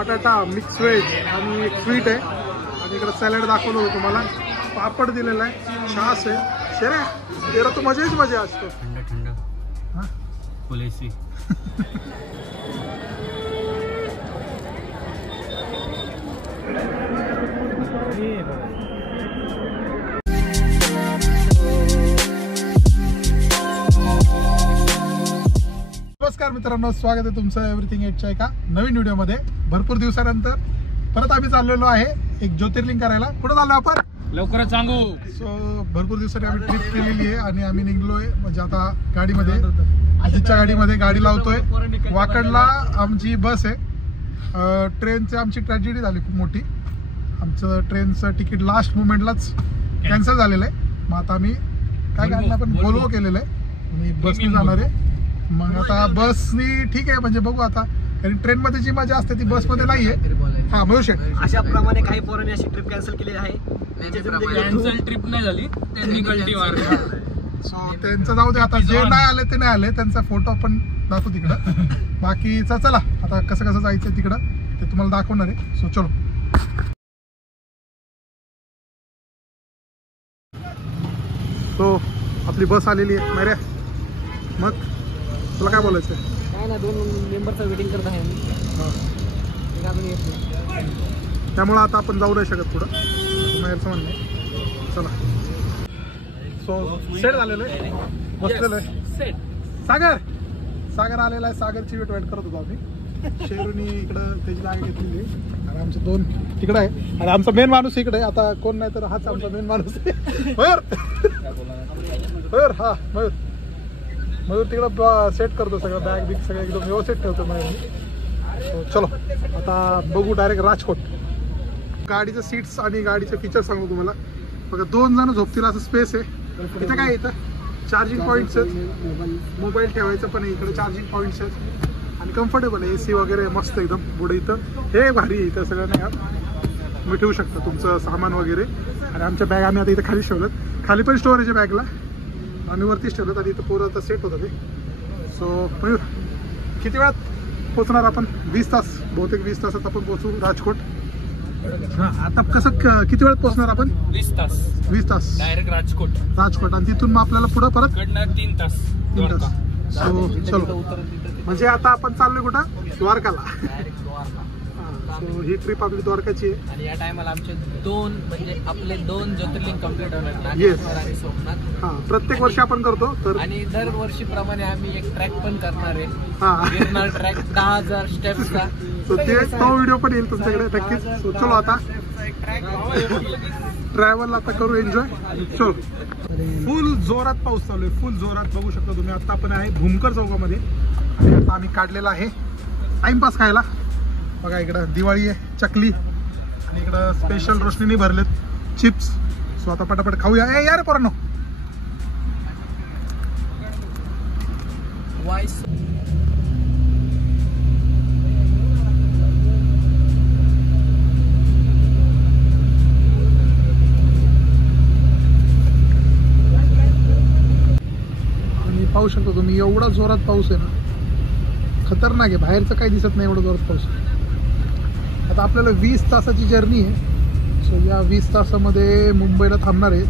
बटाटा mix veg आणि एक स्वीट आहे आणि इकडे सॅलड दाखवलं होतं तुम्हाला, पापड दिलेला आहे, छास आहे. शेरे तेरा तो मजाच मजा असतो. थंड थंड हां फुल एसी. नमस्कार मित्रांनो, स्वागत आहे तुमचं एव्हरीथिंग एटच्या एका नवीन व्हिडिओमध्ये. भरपूर दिवसानंतर परत आम्ही चाललेलो आहे एक ज्योतिर्लिंग करायला. कुठं चाललो आपण लवकरच सांगू. सो भरपूर दिवसांनी आम्ही ट्रिप केलेली आहे आणि आम्ही निघलोय, म्हणजे आता गाडीमध्ये अजितच्या गाडीमध्ये गाडी लावतोय. वाकडला आमची बस आहे. ट्रेनची आमची ट्रॅजेडी झाली खूप मोठी. आमचं ट्रेनचं तिकीट लास्ट मुमेंटलाच कॅन्सल झालेलं आहे. मग आता आम्ही काय करणार, आपण बोलवो केलेलं आहे आणि बसने जाणार आहे. मग आता बसनी ठीक आहे, म्हणजे बघू आता, कारण ट्रेनमध्ये जी मजा असते ती बसमध्ये नाहीये. हा मयूर शेठ, अशा प्रमाणे काही पोरांनी अशी ट्रिप कॅन्सल केली आहे. कॅन्सल ट्रिप नाही झाली, त्यांनी कल्टी मारली. सो त्यांचं जाऊ दे, आता जे नाही आले ते नाही आले, त्यांचा फोटो आपण दाखवू तिकडं. बाकीचा चला आता कसं कसं जायचं तिकडं ते तुम्हाला दाखवणार आहे. सो चलो. सो आपली बस आलेली आहे मॅरे. मग तुला काय बोलायचं आहे? काय ना, 2 मेंबरचं वेटिंग करत आहे मी. त्यामुळं आता आपण जाऊ नाही शकत पुढं, बाहेरचं म्हणणं आहे. चला. सो सेट झालेलं आहे, बसलेलं आहे. सागर आलेला आहे. सागरची वेट करत होतो आम्ही. शेरूनी इकडं त्याची जागा घेतलेली आहे आणि आमचे 2 तिकडं आहे आणि आमचा मेन माणूस इकडे आहे. आता कोण नाही तर हाच आमचा मेन माणूस आहे. मयूर हा मयूर तिकडं सेट करतो सगळं, बॅग बिग सगळं एकदम व्यवस्थित ठेवतो मयूर. चलो आता बघू डायरेक्ट राजकोट. गाडीचं सीट्स आणि गाडीचे फीचर्स सांगू तुम्हाला. बघा 2 जण झोपतील असं स्पेस आहे. इथं काय येतं, चार्जिंग पॉईंट्स आहेत, मोबाईल ठेवायचं पण आहे इकडे, चार्जिंग पॉईंट्स आहेत आणि कम्फर्टेबल आहे. AC वगैरे मस्त एकदम. पुढे इथं हे भारी आहे, इथं सगळं नाही तुम्ही ठेवू शकता तुमचं सामान वगैरे. आणि आमच्या बॅग आम्ही आता इथं खाली ठेवलं. खाली पण स्टोरेज आहे बॅगला, आम्ही वरतीच ठेवलं आणि इथं पूर्ण आता सेट होतं ते. सो मयूर किती वेळात पोहोचणार आपण? 20 तास, बहुतेक 20 तासात आपण पोहोचू राजकोट. हां आता कसं किती वेळात पोहोचणार आपण? 20 तास डायरेक्ट राजकोट आणि तिथून मग आपल्याला पुढं परत 3 तास. सो चलो, म्हणजे आता आपण चाललोय कुठं? द्वारकाला. सो ही ट्रिप आपली द्वारकाची आहे आणि या टायमाला आमचे 2 म्हणजे आपले 2 ज्योतिर्लिंग कंप्लीट होणार. येस आणि सोमनाथ. हां प्रत्येक वर्षी आपण करतो तर, आणि दरवर्षीप्रमाणे आम्ही एक ट्रॅक पण करणार आहे. हां गिरनार ट्रॅक 10,000 स्टेप्सचा. सो तो व्हिडिओ पण येईल तुमच्याकडे नक्कीच. सो चलो आता ट्रॅव्हल आता करू एन्जॉय. चलो. फुल जोरात पाऊस चालू आहे, फुल जोरात. बघू शकता तुम्ही. आता आपण आहे भूमकर चौकामध्ये आणि आता आम्ही काढलेला आहे टाइमपास खायला. बघा इकडं दिवाळी आहे, चकली आणि इकडं स्पेशल रोशनीने भरलेत चिप्स. सो आता पटापट खाऊया. ए यार पोरांनो, वाईस आणि पाहू शकता तुम्ही एवढा जोरात पाऊस आहे ना, खतरनाक आहे. बाहेरचं काही दिसत नाही, एवढं जोरात पाऊस. आता आपल्याला 20 तासाची जर्नी आहे. सो या 20 तासामध्ये मुंबईला थांबणार आहे.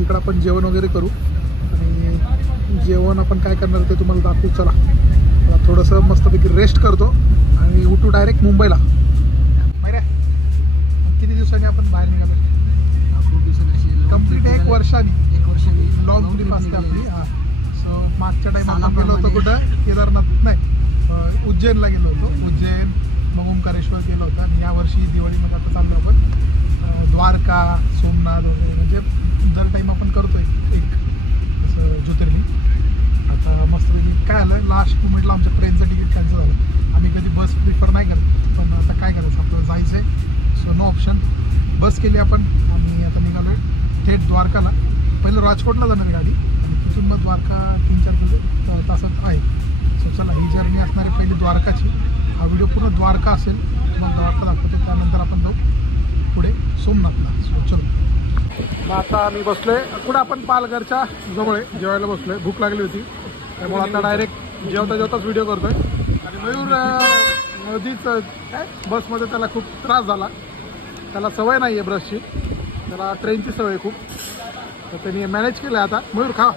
इकडं आपण जेवण वगैरे करू आणि जेवण आपण काय करणार ते तुम्हाला दाखवू. चला थोडंसं मस्तपैकी रेस्ट करतो आणि उठू डायरेक्ट मुंबईला. माहिती किती दिवसांनी आपण बाहेर निघालो? कम्प्लीट 1 वर्षांनी लॉंग ट्रिप असते आपली. हां सो मागच्या टाइम आपण गेलो होतो कुठं? केदारनाथ नाही, उज्जैनला गेलो होतो. उज्जैन मग ओंकारेश्वर गेलो होतं. आणि यावर्षी दिवाळीमध्ये आता चाललो आपण द्वारका, सोमनाथ वगैरे, म्हणजे दर टाईम आपण करतोय एक असं ज्योतिर्लिंग. आता मस्तपैकी काय आलं, लास्ट मुमेंटला आमच्या ट्रेनचं तिकीट कॅन्सल झालं. आम्ही कधी बस प्रिफर नाही करत, पण आता काय करायचं, आपल्याला जायचं आहे. सो नो ऑप्शन, बस केली आपण आणि आता निघालो आहे थेट द्वारकाला. पहिलं राजकोटला जाणार गाडी आणि तिथून मग द्वारका 3-4 तासात आहे. सो चला ही जर्नी असणार आहे पहिली द्वारकाची. हा व्हिडिओ पूर्ण द्वारका असेल, तुम्हाला द्वारका दाखवतो. त्यानंतर आपण जाऊ पुढे सोमनाथला. सो चलो. मग आता आम्ही बसलोय कुठं? आपण पालघरच्या जवळ जेवायला बसलोय. भूक लागली होती त्यामुळे आता डायरेक्ट जेवताच व्हिडिओ करतोय. आणि मयूर आधीच बसमध्ये त्याला खूप त्रास झाला. त्याला सवय नाही आहे ब्रशची, त्याला ट्रेनची सवय खूप. तर त्यांनी मॅनेज केलं. आता मयूर खा.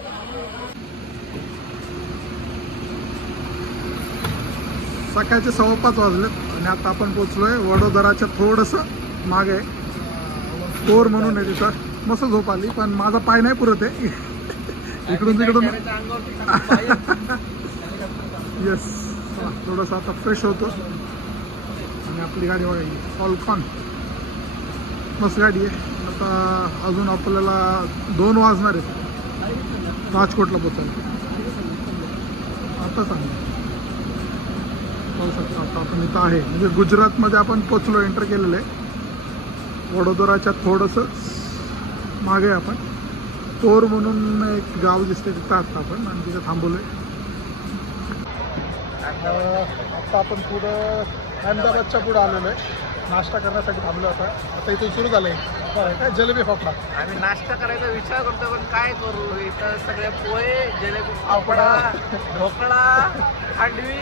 सकाळचे 5:15 वाजले आणि आता आपण पोचलोय वडोदराच्या थोडंसं मागे. कोर म्हणून आहे तिथं. मस्त झोप आली, पण माझा पाय नाही पुरत आहे इकडून तिकडून. येस, थोडंसं आता फ्रेश होतो. आणि आपली गाडी बघायची फॉल्कॉन, मस्त गाडी आहे. आता अजून आपल्याला 2 वाजणार आहेत राजकोटला पोचायला. आता चांगलं पाहू शकतो. आता आपण इथं आहे म्हणजे गुजरातमध्ये आपण पोचलो, एंटर केलेलं आहे. वडोदराच्या थोडंसं मागे आपण तोर म्हणून एक गाव दिसते, तिथं आता आपण आणि तिथे थांबवलोय. आता आपण पुढं अहमदाबादच्या पुढं आलेलो आहे. नाश्ता करण्यासाठी थांबलो होता. आता इथून सुरू झालंय काय जलेबी फाफडा. आम्ही नाश्ता करायचा विचार करतो, पण काय करू, इथं सगळे पोहे, जलेबी फाफडा, ढोकळा, खांडवी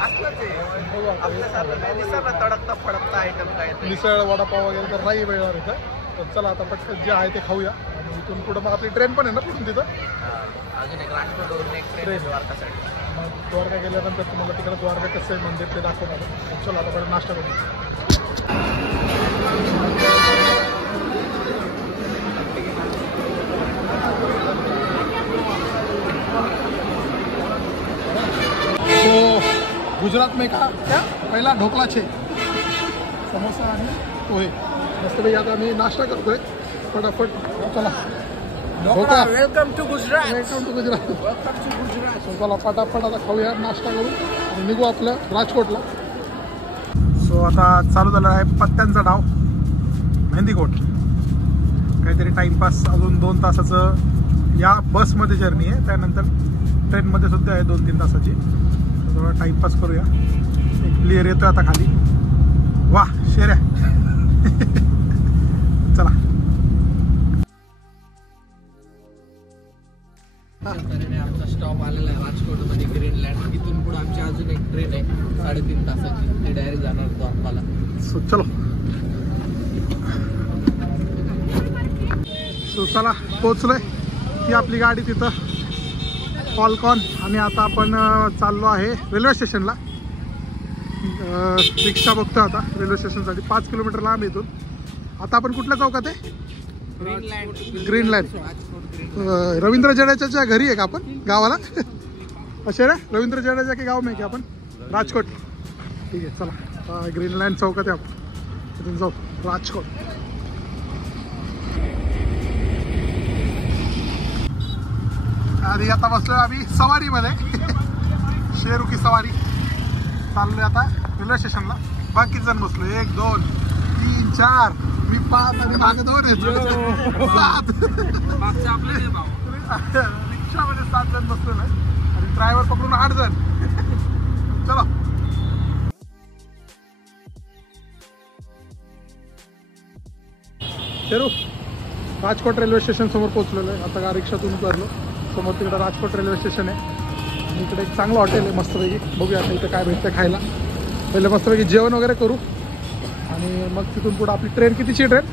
असलं ते आपल्यासारखं काय दिसतं तडकता फडकता आयटम काय. मिसळ वडापाव वगैरे तर नाही वेळेवर इथं. तर चला आता पटकन जे आहे ते खाऊया. आणि इथून पुढं मग आपली ट्रेन पण आहे ना पुढून तिथं. अजून एक राजकोटवरून एक ट्रेन द्वारकासाठी. मग द्वारका गेल्यानंतर तुम्हाला तिकडे द्वारका कसं आहे मंदिर ते दाखवणार. चला आता परत नाश्ता करू. तो गुजरात में का क्या पहिला ढोकळा छे, समोसा आणि पोहे. मस्तपैकी आता आम्ही नाश्ता करतोय फटाफट. चला dhokla. Welcome to Gujarat. Welcome to Gujarat. Welcome to Gujarat. So चला फटाफट आता खाऊया, नाश्ता करू आणि निघू आपल्या राजकोटला. सो आता चालू झालं आहे पत्त्यांचा डाव मेहंदीकोट. काहीतरी टाइमपास. अजून 2 तासाचं या बसमध्ये जर्नी आहे. त्यानंतर ट्रेनमध्ये सुद्धा आहे 2-3 तासाची. थोडा टाइमपास करूया. एक प्लेयर येतोय आता खाली. वा शेऱ्या. चला आमचा स्टॉप आलेला आहे राजकोटमध्ये ग्रीनलँड. इथून पुढे आमची अजून एक ट्रेन आहे 3.5 तासाची. ती डायरेक्ट जाणार द्वारकाला. सो चलो. सो चला पोचलोय. ही आपली गाडी तिथं फॉल्कॉन. आणि आता आपण चाललो आहे रेल्वे स्टेशनला. रिक्षा बघतो आता रेल्वे स्टेशनसाठी. 5 किलोमीटर लांब इथून. आता आपण कुठल्या चौकात आहे? ग्रीनलँड. रवींद्र जडेजाच्या घरी आहे का आपण गावाला? असे रे रवींद्र जडेजा के गाव में की आपण राजकोट. ठीक आहे चला. ग्रीनलँड चौकात आहे आपण, तिथून जाऊ राजकोट. आणि आता बसलोय आम्ही सवारीमध्ये. शेरू की सवारी. चाललोय आता रेल्वे स्टेशनला. बाकी जण बसलो 1, 2, 3, 4. मी 5 आणि मागे 2 आहेत. 7. रिक्षामध्ये 7 जण बसलो नाही आणि ड्रायव्हर पकडून 8 जण. चला शेरू राजकोट रेल्वे स्टेशन समोर पोहोचलेलो आहे. आता रिक्षातून उतरलो. समोर तिकडे राजकोट रेल्वे स्टेशन आहे. आणि इकडे एक चांगलं हॉटेल आहे मस्तपैकी. बघूया आता इथं काय भेटतं खायला. पहिले मस्तपैकी जेवण वगैरे करू आणि मग तिथून पुढे आपली ट्रेन. कितीची ट्रेन?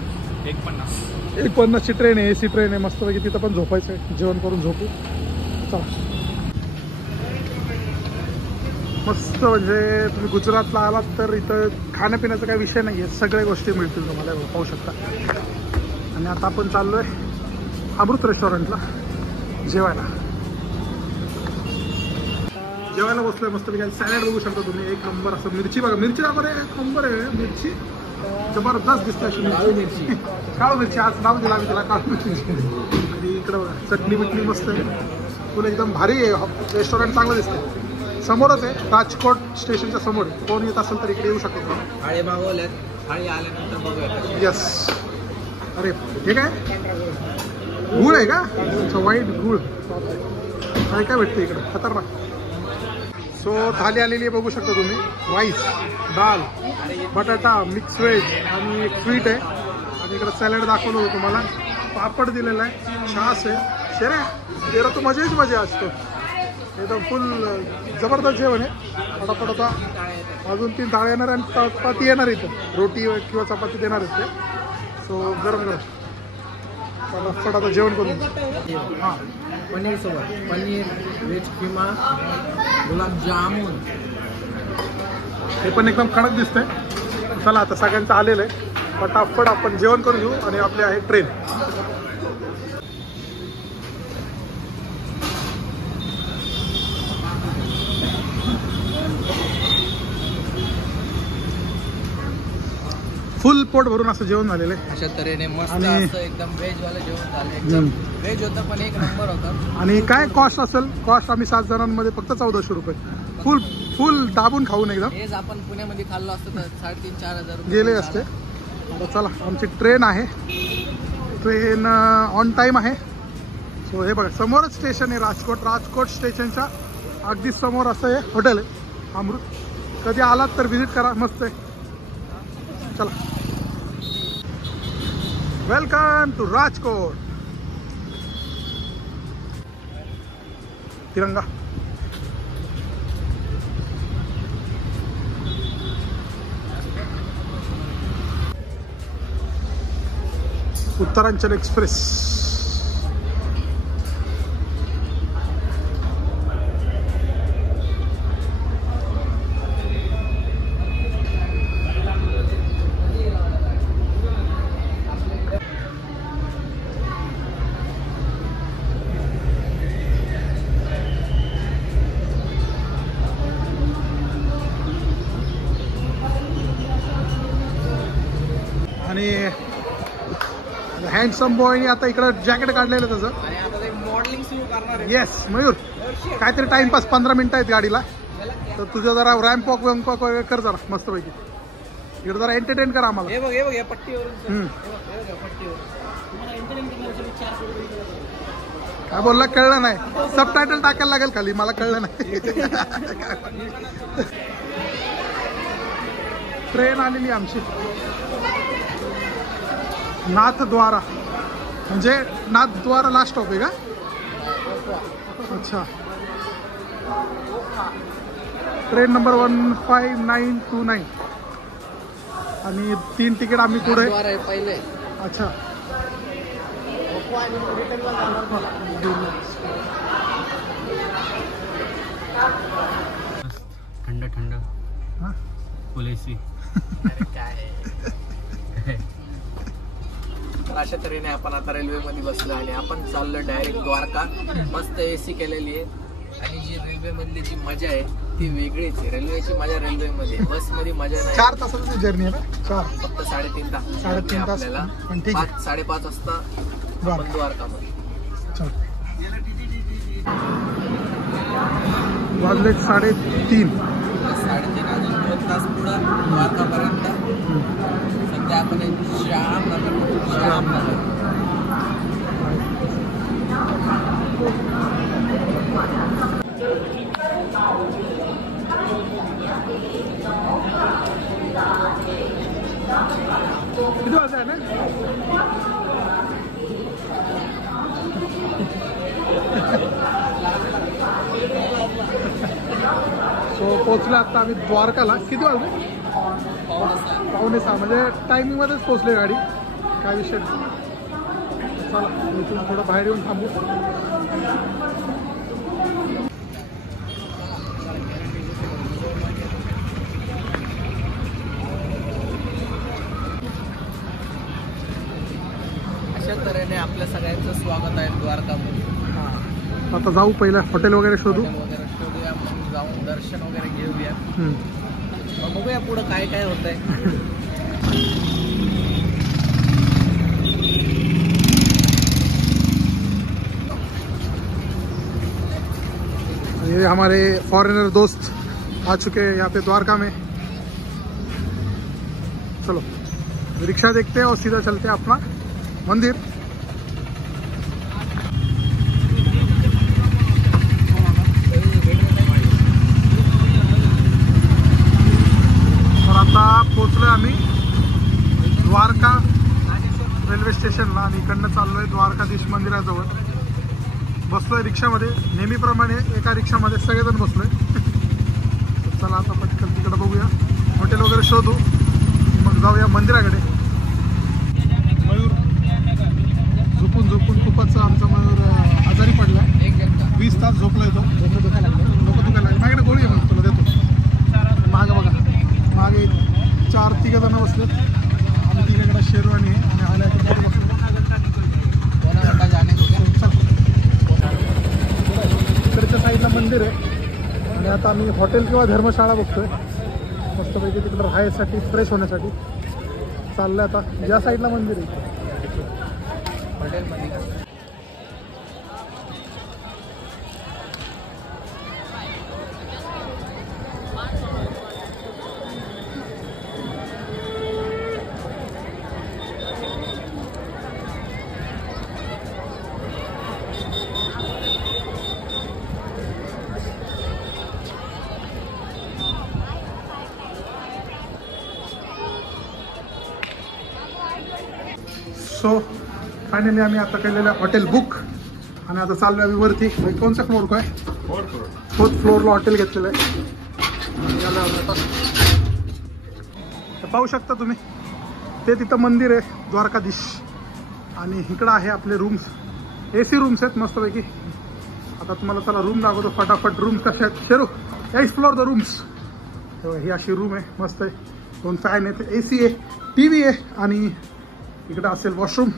1:50ची ट्रेन आहे. AC ट्रेन आहे मस्तपैकी. तिथं पण झोपायचं आहे. जेवण करून झोपू. चला मस्त. म्हणजे तुम्ही गुजरातला आलात तर इथं खाण्यापिण्याचा काही विषय नाही आहे. सगळ्या गोष्टी मिळतील तुम्हाला, पाहू शकता. आणि आता आपण चाललो आहे अमृत रेस्टॉरंटला जेवायला. जेवायला बसलोय मस्तपैकी. सॅलड बघू शकता तुम्ही. 1 नंबर असं. मिरची बघा. मिरची वगैरे 1 नंबर आहे. मिरची जबरदस्त दिसते अशी मिरची. काळू मिरची. आज नाव दिला आम्ही त्याला काळू मिरची. आणि इकडं बघा चटणी बिटणी मस्त आहे. पुन्हा एकदम भारी आहे. रेस्टॉरंट चांगलं दिसतंय. समोरच आहे राजकोट स्टेशनच्या समोर. कोण येत असेल तर इकडे येऊ शकतो. थाळी मागवल्यात. थाळी आल्यानंतर बघूया. यस. अरे हे काय गुळ आहे का? अच्छा व्हाईट गुळ. काय काय भेटतं इकडं खतरनाक. सो थाली आलेली आहे बघू शकता तुम्ही. राईस, दाल, बटाटा, मिक्स व्हेज आणि एक स्वीट आहे. आणि इकडं सॅलड दाखवलं होतं तुम्हाला. पापड दिलेला आहे. छास आहे. शेरे तेरा तो मजेच मजा असतो. एकदम फुल जबरदस्त जेवण आहे. फटाफट आता अजून 3 थाळ्या येणार आणि चपाती येणार इथं, रोटी किंवा चपाती देणार आहेत ते. सो गरम गरम फटाफट आता जेवण करून. हां पनीर सोबत पनीर, व्हेज किमा, गुलाबजामुन. हे पण एकदम कडक दिसतंय. चला आता सगळ्यांचं आलेलं आहे, फटाफट आपण जेवण करून घेऊ आणि आपली आहे ट्रेन. फुल पोट भरून असं जेवण झालेलं आहे. अशा तऱ्हेने मस्त आणि- असं एकदम व्हेज वाला जेवण झालं. एकदम व्हेज होतं पण एक नंबर होता. आणि काय कॉस्ट असेल? कॉस्ट आम्ही 7 जणांमध्ये फक्त 1400 रुपये. फुल फुल दाबून खाऊन एकदम हेच आपण पुण्यामध्ये खाल्लं असतं तर 3,500-4,000 रुपये गेले असते. आता चला आमची ट्रेन आहे, ट्रेन ऑन टाईम आहे. सो हे बघा समोरच स्टेशन आहे राजकोट स्टेशनच्या अगदी समोर असं हे हॉटेल आहे अमृत. कधी आलात तर व्हिजिट करा, मस्त आहे. चला वेलकम टू राजकोट. तिरंगा उत्तरांचल एक्सप्रेस. आणि हँडसम बॉयने आता इकडं जॅकेट काढलेलं त्याचं. आणि आता ते मॉडेलिंग सुरू करणार आहे. येस मयूर, काहीतरी टाइमपास 15 मिनिटं आहेत गाडीला, तर तुझं जरा रॅम्प वॉक वगैरे कर जरा मस्तपैकी. इकडे जरा एंटरटेन कर आम्हाला. हे बघ हे बघ या पट्टीवरून हम्म. हे बघ या पट्टीवर तुम्हाला एंटरटेन करण्याचा विचार करू. काय बोलला कळलं नाही, सबटायटल टाकायला लागेल खाली, मला कळलं नाही. ट्रेन आलेली आमची नाथद्वारा, म्हणजे नाथद्वारा लास्ट स्टॉप आहे का? अच्छा. ट्रेन नंबर 15929 आणि 3 तिकीट आम्ही पुढे. पहिले अच्छा थंड थंड हां फुल एसी. अशा तऱ्हेने आपण आता रेल्वे मध्ये बसलो आणि आपण चाललो डायरेक्ट द्वारका. मस्त एसी केलेली आहे आणि जी रेल्वे मधली जी मजा आहे ती वेगळीच आहे. रेल्वेची मजा रेल्वे मध्ये, बस मध्ये मजा नाही. 4 तासाची जर्नी आहे ना? 4 फक्त 3.5 तास. 3.5 तास आपल्याला पण ठीक आहे. 5-5:30 वाजता आपण द्वारकामध्ये. चल वाजले 3:30. 3:30 अजून 2 तास पुढं द्वारकापर्यंत. सध्या आपण श्यामनगर. किती वाजता आहे ना? सो पोचलो आता आम्ही द्वारकाला. किती वाजले? 5:45. म्हणजे टायमिंगमध्येच पोचले गाडी, काय विषय नाही. चला इथून थोडं बाहेर येऊन थांबू. अशा तऱ्हेने आपल्या सगळ्यांचं स्वागत आहे द्वारकामध्ये. आता जाऊ पहिलं हॉटेल वगैरे शोधू. हॉटेल वगैरे शोधूया, मग जाऊन दर्शन वगैरे घेऊया. हम्म. मग बघूया पुढं काय काय होतंय. ये हमारे फॉरेनर दोस्त आ चुके हैं यहाँ पे द्वारका में. चलो रिक्शा देखते हैं और सीधा चलते हैं अपना मंदिर. तर आता पोचलोय आम्ही द्वारका रेल्वे स्टेशनला आणि इकडनं चाललोय द्वारकाधीश मंदिराजवळ. बसलोय रिक्षामध्ये, नेहमीप्रमाणे एका रिक्षामध्ये सगळेजण बसलोय. चला आता पटकन तिकडे बघूया, हॉटेल वगैरे शोधू, मग जाऊया मंदिराकडे. मयूर झोपून झोपून खूपच आमचा मयूर आजारी पडला. 20 तास झोपलाय तो. डोकं दुखायला लागलं. मागे गोळी आहे मग तुला देतो. मागं बघा, मागे 4-3 जण बसलेत. आम्ही तिकडे शेरवानी आहे आणि आल्या बसलो. इकडच्या साईडला मंदिर आहे आणि आता आम्ही हॉटेल किंवा धर्मशाळा बघतोय मस्तपैकी तिकडं राहायसाठी, फ्रेश होण्यासाठी चाललंय. आता या साईडला मंदिर आहे हॉटेलमध्ये. सो फायनली आम्ही आता केलेलं हॉटेल बुक आणि आता चाललो आम्ही वरती. कोणत्या फ्लोअर काय? 4th फ्लोअरला हॉटेल घेतलेलं आहे. पाहू शकता तुम्ही, ते तिथं मंदिर आहे द्वारकाधीश आणि इकडं आहे आपले रूम्स, AC रूम्स आहेत मस्तपैकी. आता तुम्हाला चला रूम दाखवतो फटाफट. रूम्स कशा आहेत शेरू, एक्सप्लोर द रूम्स. ही अशी रूम आहे, मस्त आहे. 2 फॅन आहेत, AC आहे, TV आहे आणि इकडं असेल वॉशरूम.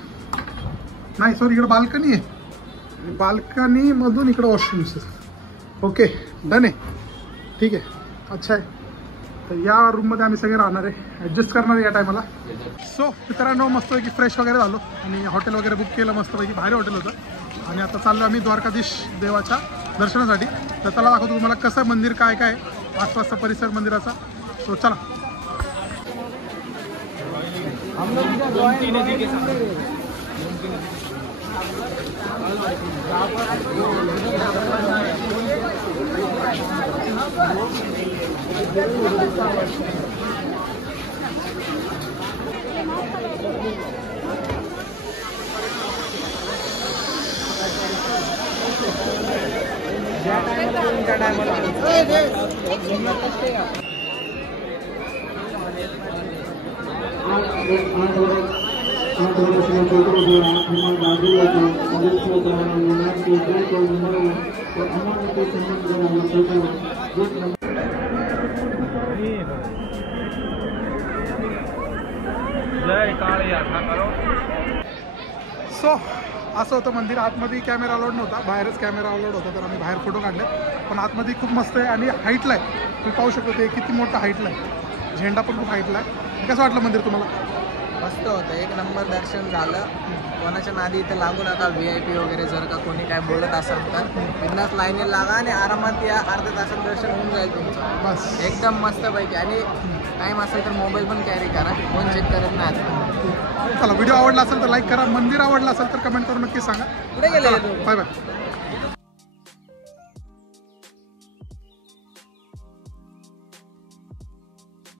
नाही सॉरी, इकडं बाल्कनी आहे. बाल्कनी मधून इकडं वॉशरूम्स आहे. ओके डन आहे, ठीक आहे, अच्छा आहे. तर या रूममध्ये आम्ही सगळे राहणार आहे, ॲडजस्ट करणार आहे या टायमाला. सो मित्रांनो, मस्तपैकी फ्रेश वगैरे झालो आणि हॉटेल वगैरे बुक केलं, मस्तपैकी भारी हॉटेल होतं. आणि आता चाललो आम्ही द्वारकाधीश देवाच्या दर्शनासाठी. तर चला दाखवतो तुम्हाला कसं मंदिर, काय काय आसपासचा परिसर मंदिराचा. सो चला. सो असं होतं मंदिर. आतमध्ये कॅमेरा अलाउड नव्हता, बाहेरच कॅमेरा अलाउड होता, तर आम्ही बाहेर फोटो काढले. पण आतमध्ये खूप मस्त आहे आणि हाईटला आहे. तुम्ही पाहू शकतो ते किती मोठं हाईटला आहे. झेंडा पण खूप हाईटला आहे. कसं वाटलं मंदिर तुम्हाला? मस्त होतं, एक नंबर दर्शन झालं. कोणाच्या नादी इथं लागू नका. VIP वगैरे जर का कोणी काय बोलत असेल तर बिंदास लाईनीला लागा आणि आरामात या. अर्ध्या तासात दर्शन होऊन जाईल तुमचं बस एकदम मस्तपैकी. आणि टाईम असेल तर मोबाईल पण कॅरी करा, फोन चेक करत नाही. चला, व्हिडिओ आवडला असेल तर लाईक करा, मंदिर आवडलं असेल तर कमेंट करून नक्की सांगा. कुठे गेले? Bye bye.